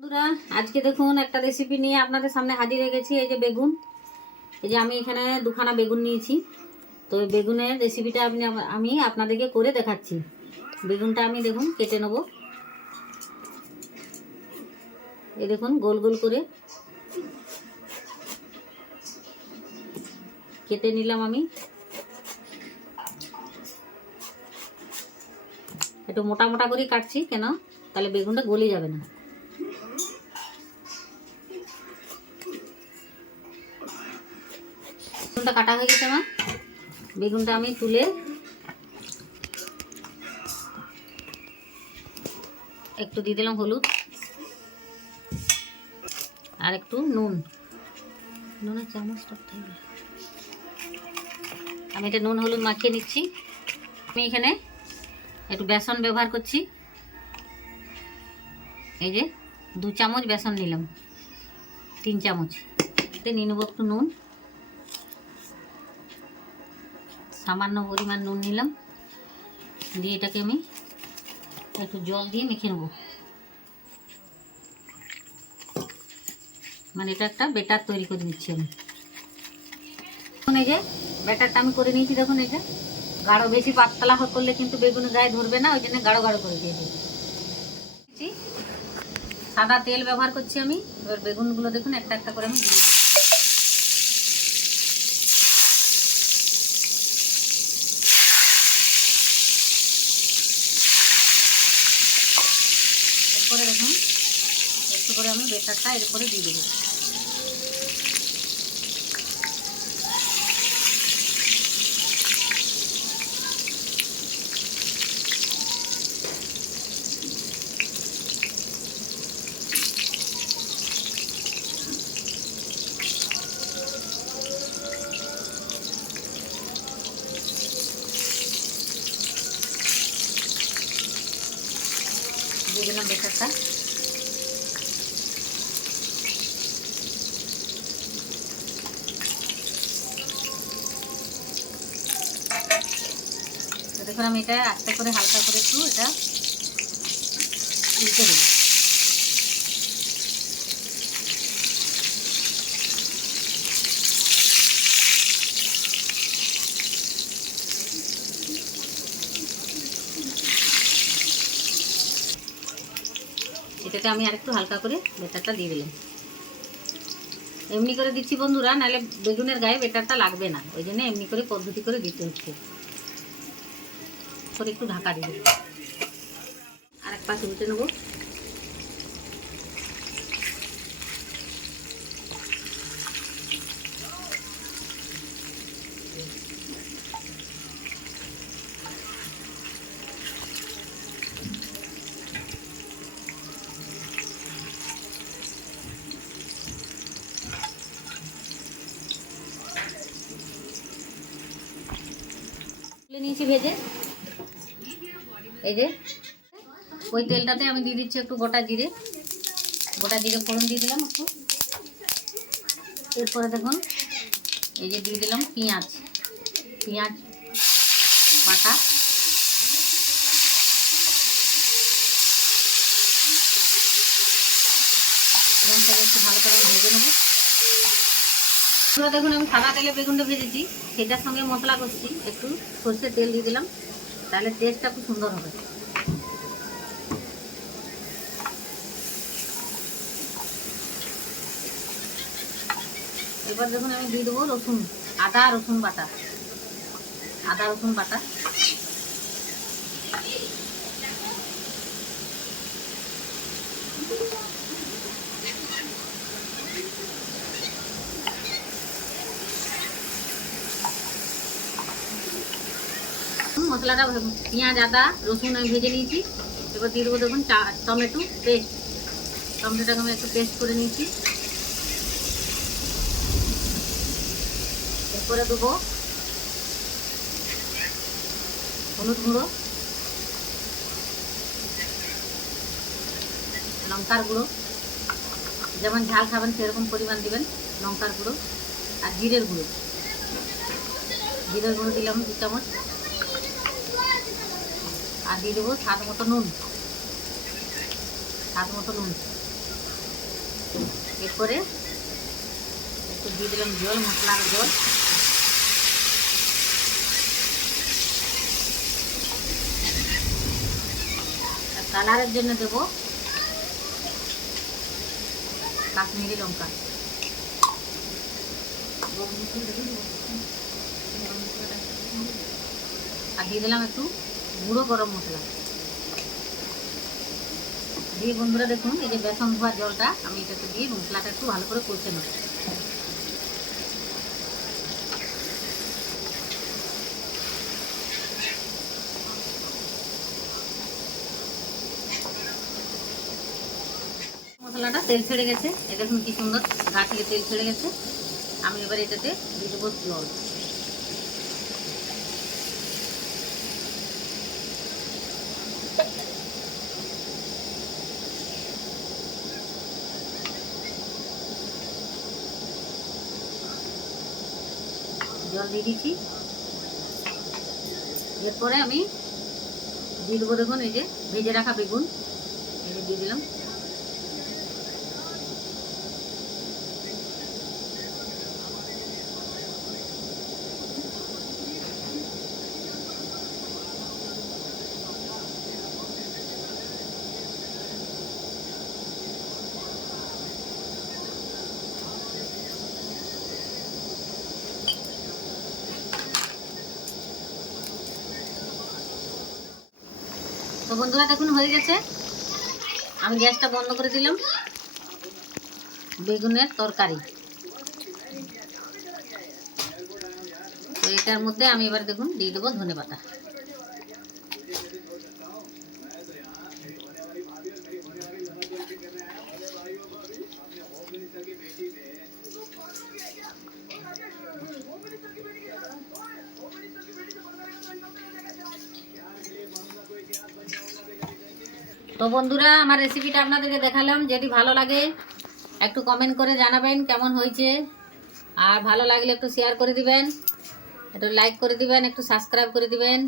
বন্ধুরা, আজকে দেখুন একটা রেসিপি নিয়ে আপনাদের সামনে হাজির গেছি এই যে বেগুন। এই যে আমি এখানে দুখানা বেগুন নিয়েছি। তো বেগুনের রেসিপিটা আপনি আমি আপনাদেরকে করে দেখাচ্ছি। বেগুনটা আমি দেখুন কেটে নেব। এই দেখুন, গোল গোল করে কেটে নিলাম আমি। একটু মোটা মোটা করে কাটছি, কেন? তাহলে বেগুনটা গলে যাবে না। বেগুনটা কাটা হয়ে গেছে আমার। বেগুনটা আমি তুলে একটু দিয়ে দিলাম হলুদ আর একটু নুন। নুনের চামচটা আমি এটা নুন হলুদ মাখিয়ে নিচ্ছি। আমি এখানে একটু বেসন ব্যবহার করছি। এই যে দু চামচ বেসন নিলাম। তিন চামচ। নিয়ে নেব একটু নুন। সামান্য পরিমাণ নুন নিলাম। দিয়ে এটাকে আমি একটু জল দিয়ে মেখে নেব। মানে এটা একটা বেটার তৈরি করে দিচ্ছি আমি। দেখুন এই যে, ব্যাটারটা আমি করে নিয়েছি, দেখুন এই যে। গাঢ় বেশি পাতলা করলে কিন্তু বেগুনের গায়ে ধরবে না, ওই জন্য গাঢ় গাঢ় করে দিয়ে দিই সাদা তেল ব্যবহার করছি আমি। এবার বেগুনগুলো দেখুন, একটা একটা করে আমি দিয়ে এরপরে দেখুন। একটু করে আমি বেটারটা এর উপরে দিয়ে দেবো। দিলাম বেটারটা দেখুন আমি এটা আস্তে করে হালকা করে একটু এটা উল্টে দেবো এটাকে আমি আরেকটু হালকা করে বেটারটা দিয়ে দিলাম। এমনি করে দিচ্ছি বন্ধুরা, নাহলে বেগুনের গায়ে বেটারটা লাগবে না। ওই জন্য এমনি করে পদ্ধতি করে দিতে হচ্ছে। করে একটু ঢাকা দিয়ে আর এক পাশে উঠে নেব। নিয়েছি ভেজে। এই যে, ওই তেলটাতে আমি দিয়ে দিচ্ছি একটু গোটা জিরে। গোটা জিরে ফোড়ন দিয়ে দিলাম একটু। এরপরে দেখুন, এই যে দিয়ে দিলাম পেঁয়াজ। পেঁয়াজ, বাটা। এবং একটু ভালো করে ভেজে নেব। দেখুন, আমি সাদা তেলে বেগুনটা ভেজেছি। সেটার সঙ্গে মশলা করছি। একটু সর্ষের তেল দিয়ে দিলাম। তাহলে টেস্টটা খুব সুন্দর হবে। এবার দেখুন, আমি দিয়ে দেবো রসুন, আদা, রসুন বাটা। আদা, রসুন বাটা। মশলাটা পেঁয়াজ, আদা, রসুন আমি ভেজে নিয়েছি। এবার দিয়ে দেবো দেখুন টমেটো পেস্ট। টমেটোটাকে আমি একটু পেস্ট করে নিয়েছি। এরপরে দেবো হলুদ গুঁড়ো, লঙ্কার গুঁড়ো। যেমন ঝাল খাবেন, সেরকম পরিমাণ দিবেন লঙ্কার গুঁড়ো আর জিরের গুঁড়ো। জিরের গুঁড়ো দিলাম দু চামচ। আর দিয়ে দেবো স্বাদ মতো নুন। স্বাদ মতো নুন। এরপরে একটু দিয়ে দিলাম জল, মশলার জল। কালারের জন্য দেব কাশ্মীরি লঙ্কা। আর দিয়ে দিলাম একটু গুঁড়ো গরম মশলা। দিয়ে বন্ধুরা দেখুন, এই যে বেসন ধোয়া জলটা, আমি এটাতে দিয়ে মশলাটা একটু ভালো করে কষে নেব। মশলাটা তেল ছেড়ে গেছে। এ দেখুন কি সুন্দর গা থেকে তেল ছেড়ে গেছে। আমি এবার এটাতে দিয়ে দেবো জল। জল দিয়ে দিচ্ছি। এরপরে আমি দিয়ে দেবো দেখুন এই যে ভেজে রাখা বেগুন। এই দিয়ে দিলাম। বন্ধুরা দেখুন, হয়ে গেছে। আমি গ্যাসটা বন্ধ করে দিলাম। বেগুনের তরকারি। এটার মধ্যে আমি এবার দেখুন, দিয়ে দেবো ধনে পাতা। তো বন্ধুরা, আমার রেসিপিটা আপনাদেরকে দেখালাম। যদি ভালো লাগে, একটু কমেন্ট করে জানাবেন কেমন হয়েছে। আর ভালো লাগলে একটু শেয়ার করে দিবেন। একটু লাইক করে দিবেন, একটু সাবস্ক্রাইব করে দিবেন।